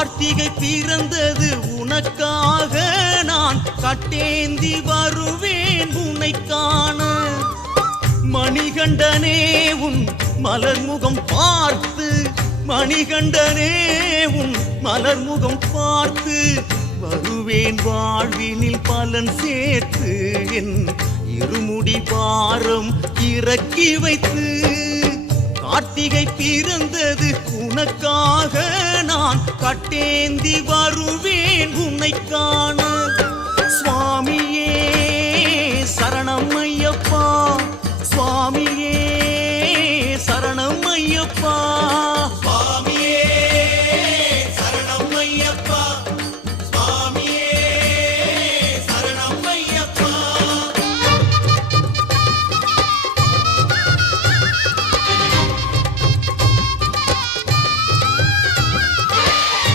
கார்த்திகை பிறந்தது உனக்காக நான் கட்டேந்தி வருவேன் உன்னை காண மணிகண்டனே உன் மலர்முகம் பார்த்து மணிகண்டனே உன் மலர்முகம் பார்த்து வருவேன் வாழ்வினில் பலன் சேர்த்து என் இருமுடி பாரம் இறக்கி வைத்து கார்த்திகை பிறந்தது உனக்காக நான் கட்டேந்தி வருவேன் உன்னை காண சுவாமி